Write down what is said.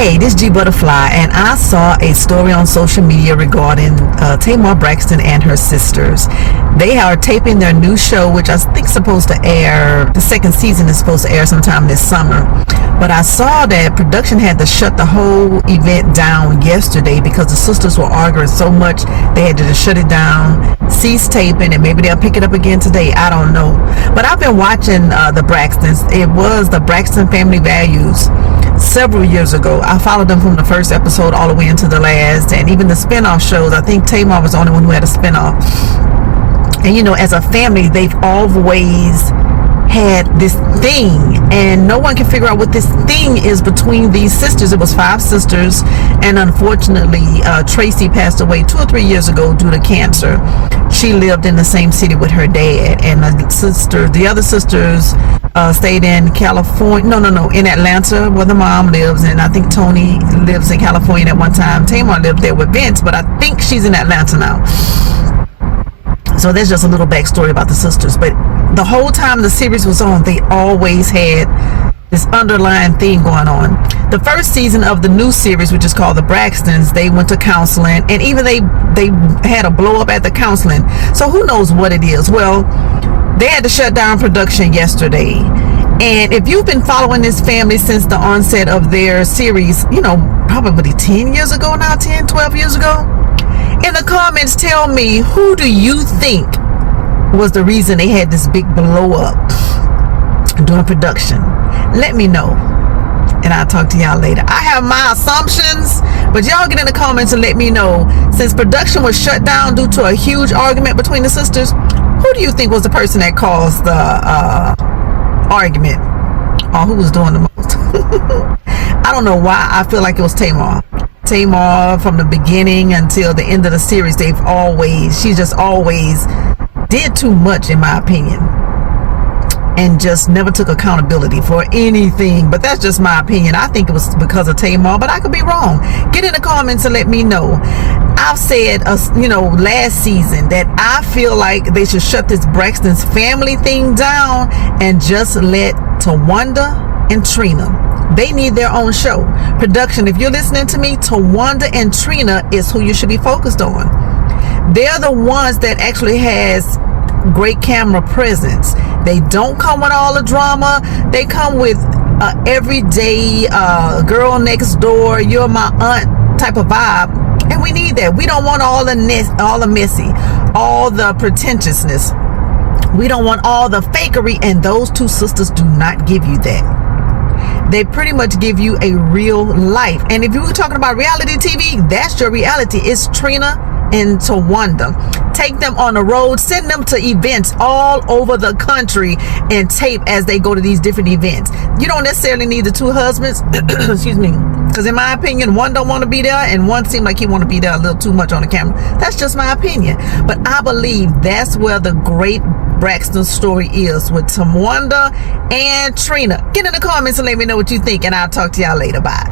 Hey, this G Butterfly, and I saw a story on social media regarding Tamar Braxton and her sisters. They are taping their new show, which I think is supposed to air, the second season is supposed to air sometime this summer. But I saw that production had to shut the whole event down yesterday because the sisters were arguing so much they had to just shut it down, cease taping, and maybe they'll pick it up again today. I don't know. But I've been watching the Braxtons. It was the Braxton Family Values several years ago. I followed them from the first episode all the way into the last, and even the spinoff shows. I think Tamar was the only one who had a spinoff. And you know, as a family, they've always had this thing, and no one can figure out what this thing is between these sisters. It was 5 sisters, and unfortunately Tracy passed away 2 or 3 years ago due to cancer. She lived in the same city with her dad, and the other sisters stayed in California, in Atlanta, where the mom lives, and I think Tony lives in California at one time. Tamar lived there with Vince, but I think she's in Atlanta now. So there's just a little backstory about the sisters. But the whole time the series was on, they always had this underlying thing going on. The first season of the new series, which is called The Braxtons, they went to counseling, and even they had a blow up at the counseling. So who knows what it is? Well, they had to shut down production yesterday. And if you've been following this family since the onset of their series, probably 10 years ago now, 10, 12 years ago, in the comments, tell me, who do you think was the reason they had this big blow up during production? Let me know, and I'll talk to y'all later. I have my assumptions, but y'all get in the comments and let me know. Since production was shut down due to a huge argument between the sisters, who do you think was the person that caused the argument, or who was doing the most? I don't know why I feel like it was Tamar. Tamar, from the beginning until the end of the series, she just always did too much, in my opinion, and just never took accountability for anything. But that's just my opinion. I think it was because of Tamar, but I could be wrong. Get in the comments and let me know. I've said, last season that I feel like they should shut this Braxton's family thing down and just let Tawanda and Trina. They need their own show. Production, if you're listening to me, Tawanda and Trina is who you should be focused on. They're the ones that actually has great camera presence. They don't come with all the drama. They come with everyday girl next door, you're my aunt type of vibe. And we need that. We don't want all the messy, all the pretentiousness. We don't want all the fakery, and those 2 sisters do not give you that. They pretty much give you a real life. And if you were talking about reality TV, that's your reality. It's Trina and Tawanda. Take them on the road, send them to events all over the country, and tape as they go to these different events. You don't necessarily need the 2 husbands, excuse me, because in my opinion, one don't want to be there, and one seemed like he want to be there a little too much on the camera. That's just my opinion. But I believe that's where the great Braxton story is, with Tawanda and Trina. Get in the comments and let me know what you think, and I'll talk to y'all later. Bye.